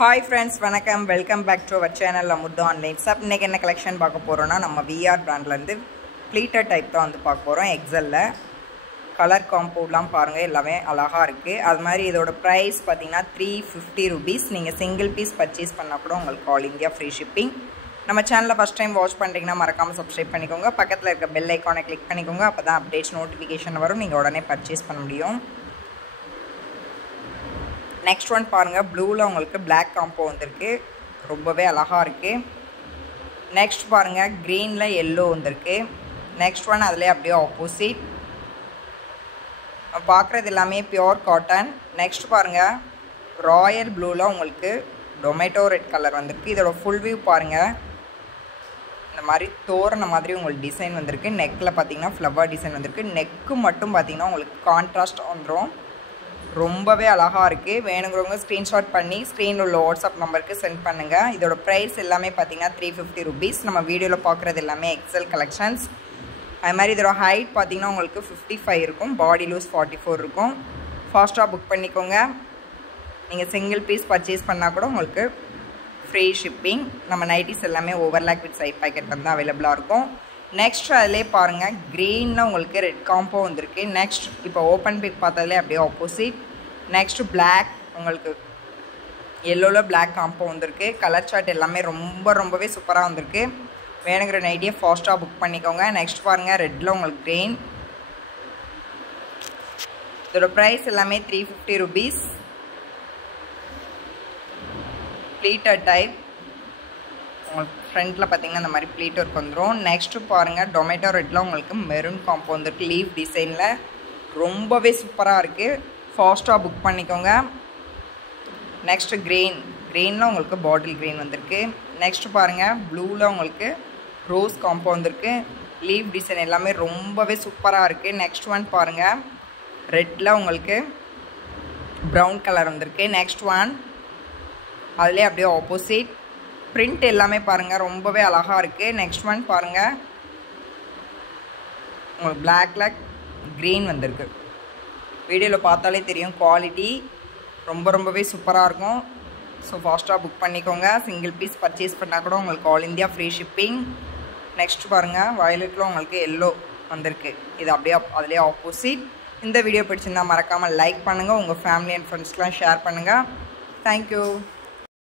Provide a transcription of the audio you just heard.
Hi friends, வணக்கம். Welcome back to our channel Amudhu Online Shop. இன்னைக்கு என்ன collection பார்க்க போறோம்னா நம்ம VR பிராண்ட்ல இருந்து ப்ளீட்டட் டைப் தான் வந்து பார்க்க போறோம். எக்ஸல்ல கலர் காம்போலாம் பாருங்க எல்லாமே அழகா இருக்கு. அது மாதிரி இதோட பிரைஸ் பாத்தீங்கன்னா 350 rupees. நீங்க சிங்கிள் பீஸ் பர்ச்சேஸ் பண்ணா கூட உங்களுக்கு ஆல் இந்தியா ஃப்ரீ ஷிப்பிங். நம்ம சேனலை ஃபர்ஸ்ட் டைம் வாட்ச் பண்றீங்கன்னா மறக்காம சப்ஸ்கிரைப் பண்ணிக்கோங்க. பக்கத்துல இருக்க பெல் ஐகானை கிளிக் பண்ணிக்கோங்க. அப்பதான் அப்டேட்ஸ் நோட்டிஃபிகேஷன் வரும். நீங்க உடனே பர்ச்சேஸ் பண்ண முடியும். Next one பாருங்க ப்ளூல உங்களுக்கு black காம்போ வந்திருக்கு ரொம்பவே அழகா இருக்கு next பாருங்க greenல yellow வந்திருக்கு next one அதுலயே அப்படியே ஆப்போசிட் பார்க்கிறது எல்லாமே பியூர் காட்டன் next பாருங்க ராயல் ப்ளூல உங்களுக்கு டொமேட்டோ ரெட் கலர் வந்திருக்கு இதோட full view பாருங்க இந்த மாதிரி தோரண மாதிரி உங்களுக்கு டிசைன் வந்திருக்கு நெக்ல பாத்தீங்கன்னா ஃப்ளவர் டிசைன் வந்திருக்கு நெக் மட்டும் பாத்தீங்கன்னா உங்களுக்கு கான்ட்ராஸ்ட் வந்துரும் ரொம்பவே அழகா இருக்கு வேணும்ங்கறவங்க ஸ்கிரீன்ஷாட் பண்ணி ஸ்கிரீன்ல உள்ள வாட்ஸ்அப் நம்பருக்கு சென்ட் பண்ணுங்க இதோட பிரைஸ் எல்லாமே பாத்தீங்கன்னா 350 rupees நம்ம வீடியோல பார்க்கிறது எல்லாமே எக்ஸல் கலெக்ஷன்ஸ் அதே மாதிரி இதோட ஹைட் பாத்தீங்கன்னா உங்களுக்கு 55 இருக்கும் பாடி லூஸ் 44 இருக்கும் ஃபாஸ்டா புக் பண்ணிக்கோங்க நீங்க சிங்கிள் பீஸ் பர்ச்சேஸ் பண்ணா கூட உங்களுக்கு ஃப்ரீ ஷிப்பிங் நம்ம நைட்டிஸ் எல்லாமே ஓவர்லாக் வித் சைட் பாக்கெட் வந்து அவேலபிளா இருக்கும் நெக்ஸ்ட் அதிலே பாருங்க greenல உங்களுக்கு ரெட் காம்போ வந்திருக்கு நெக்ஸ்ட் இப்போ ஓபன் பிக் பார்த்ததுல அப்படியே ஆப்போசிட் நெக்ஸ்ட் black உங்களுக்கு yellowல black காம்போ வந்திருக்கு கலர் சார்ட் எல்லாமே ரொம்பவே சூப்பரா வந்திருக்கு வேணுங்கிற நைட்டியை ஃபாஸ்டா புக் பண்ணிக்கோங்க நெக்ஸ்ட் பாருங்க ரெட்ல உங்களுக்கு green இதோட பிரைஸ் எல்லாமே 350 rupees pleated type ஃப்ரண்ட்ல பாத்தீங்கன்னா இந்த மாதிரி ப்ளீட் ஒர்க் வந்துரும் நெக்ஸ்ட் பாருங்க டொமேட்டோ ரெட்ல உங்களுக்கு மெரூன் காம்போ வந்திருக்கு லீஃப் டிசைன்ல ரொம்பவே சூப்பரா இருக்கு ஃபாஸ்டா புக் பண்ணிக்கோங்க நெக்ஸ்ட் கிரீன்ல உங்களுக்கு பாட்டில் கிரீன் வந்திருக்கு நெக்ஸ்ட் பாருங்க ப்ளூல உங்களுக்கு ரோஸ் காம்போ வந்திருக்கு லீஃப் டிசைன் எல்லாமே ரொம்பவே சூப்பரா இருக்கு நெக்ஸ்ட் ஒன் பாருங்க ரெட்ல உங்களுக்கு பிரவுன் கலர் வந்திருக்கு நெக்ஸ்ட் ஒன் அதுலயே அப்படியே ஆப்போசிட் print எல்லாமே பாருங்க ரொம்பவே அழகா இருக்கு நெக்ஸ்ட் ஒன் பாருங்க உங்களுக்கு blackல green வந்திருக்கு வீடியோல பார்த்தாலே தெரியும் குவாலிட்டி ரொம்பவே சூப்பரா இருக்கும் சோ ஃபாஸ்டா புக் பண்ணிக்கோங்க சிங்கிள் பீஸ் பர்ச்சேஸ் பண்ணா கூட உங்களுக்கு all India free shipping next பாருங்க வயலட்ல உங்களுக்கு yellow வந்திருக்கு இது அப்படியே அதுலயே ஆப்போசிட் இந்த வீடியோ பிடிச்சிருந்தா மறக்காம லைக் பண்ணுங்க உங்க ஃபேமிலி அண்ட் ஃப்ரெண்ட்ஸ்க்கு ஷேர் பண்ணுங்க Thank you